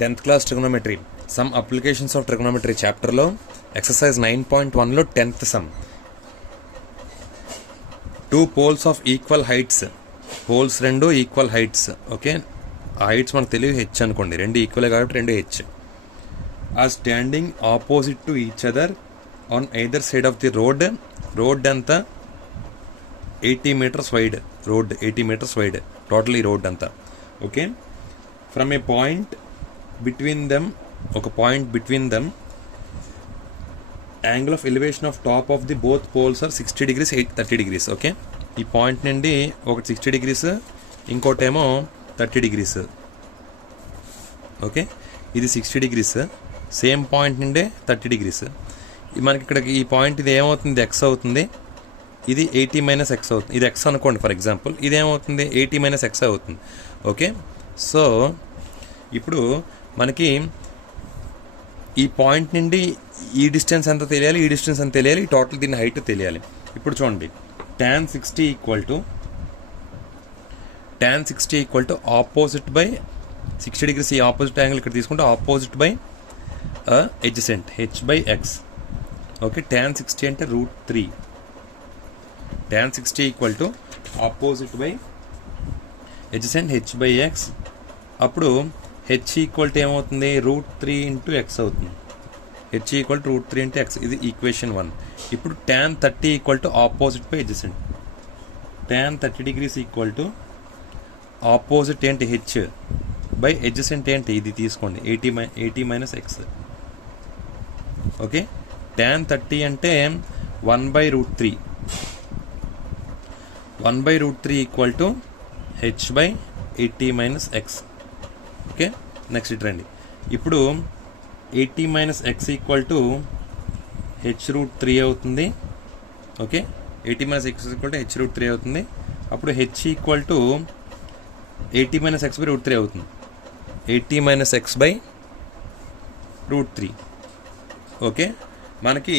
10th class trigonometry, some applications of trigonometry chapter లో exercise 9.1 లో 10th sum. Two poles of equal heights, poles రెండు equal heights, okay, ఆ heights మనకు తెలియదు H అనుకోండి, రెండు ఈక్వల్ కాబట్టి రెండు H, are standing opposite to each other on either side of the road. Road అంతా 80 meters wide, road 80 meters wide total ఈ రోడ్ అంతా, okay. From a point between them, ఒక point between them, angle of elevation of top of the both poles are 60 degrees 30 degrees, okay. ఈ point నుండి ఒకటి 60 degrees, ఇంకోటేమో 30 degrees, okay. ఇది 60 degrees, same point నుండే 30 degrees. మనకి ఇక్కడ ఈ పాయింట్ ఇది ఏమవుతుంది, ఎక్స్ అవుతుంది, ఇది 80 - x అవుతుంది. ఇది ఎక్స్ అనుకోండి ఫర్ ఎగ్జాంపుల్, ఇది ఏమవుతుంది 80 - x అవుతుంది, ఓకే. సో ఇప్పుడు మనకి ఈ పాయింట్ నుండి ఈ డిస్టెన్స్ ఎంత తెలియాలి, ఈ డిస్టెన్స్ ఎంత తెలియాలి, ఈ టోటల్ దీని హైట్ తెలియాలి. ఇప్పుడు చూడండి, tan 60 equal to opposite by 60 degrees, ఈ ఆపోజిట్ యాంగిల్ ఇక్కడ తీసుకుంటే opposite by adjacent h/x, okay. tan 60 అంటే √3, tan 60 equal to opposite by adjacent h/x. అప్పుడు h ఈక్వల్ టు ఏమవుతుంది, √3 × x అవుతుంది. h ఈక్వల్ టు √3 × x, ఇది ఈక్వేషన్ 1. ఇప్పుడు tan 30 equal to opposite by adjacent, tan 30 degrees equal to opposite ఏంటి h by adjacent ఏంటి, ఇది తీసుకోండి 80 - x, ఓకే. tan 30 అంటే 1/√3, 1/√3 equal to h/80 - x, okay. Next ఇటు రండి. ఇప్పుడు 80 - x ఈక్వల్ టు h√3 అవుతుంది, okay. 80 - x equal to h√3 అవుతుంది. అప్పుడు h ఈక్వల్ టు 80 - x/√3 అవుతుంది, 80 - x/√3, ఓకే. మనకి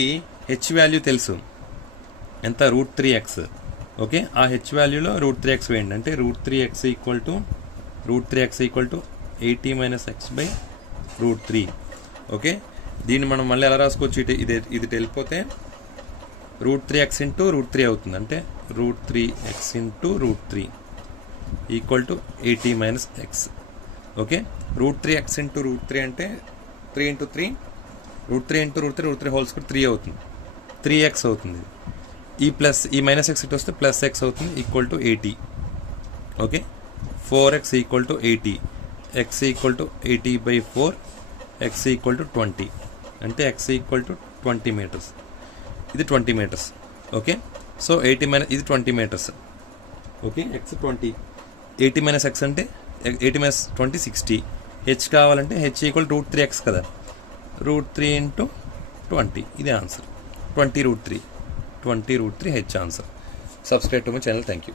h వాల్యూ తెలుసు ఎంత, √3x, ఓకే. ఆ h వాల్యూలో √3x వేయండి, అంటే √3x equal to 80 - x/√3, okay. దీన్ని మనం మళ్ళీ ఎలా రాసుకోవచ్చు, ఇది వెళ్ళిపోతే √3x × √3 అవుతుంది, అంటే √3x × √3 equal to 80 - x, okay. √3x × √3 అంటే 3 × 3, √3 × √3 హోల్ స్క్వేర్ 3 అవుతుంది, 3x అవుతుంది. ఈ -x ఇటు వస్తే +x అవుతుంది, equal to 80, okay. 4x equal to 80, x equal to 80/4, x equal to 20, అంటే x ఈక్వల్ టు 20 meters, ఇది 20 meters, ఓకే. సో 80 ఇది 20 meters, ఓకే. x 20, 80 - x అంటే 80 - 20 60, h కావాలంటే h ఈక్వల్ టు √3x కదా, √3 × 20, ఇది answer. 20 √3 h answer. Subscribe to my channel. Thank you.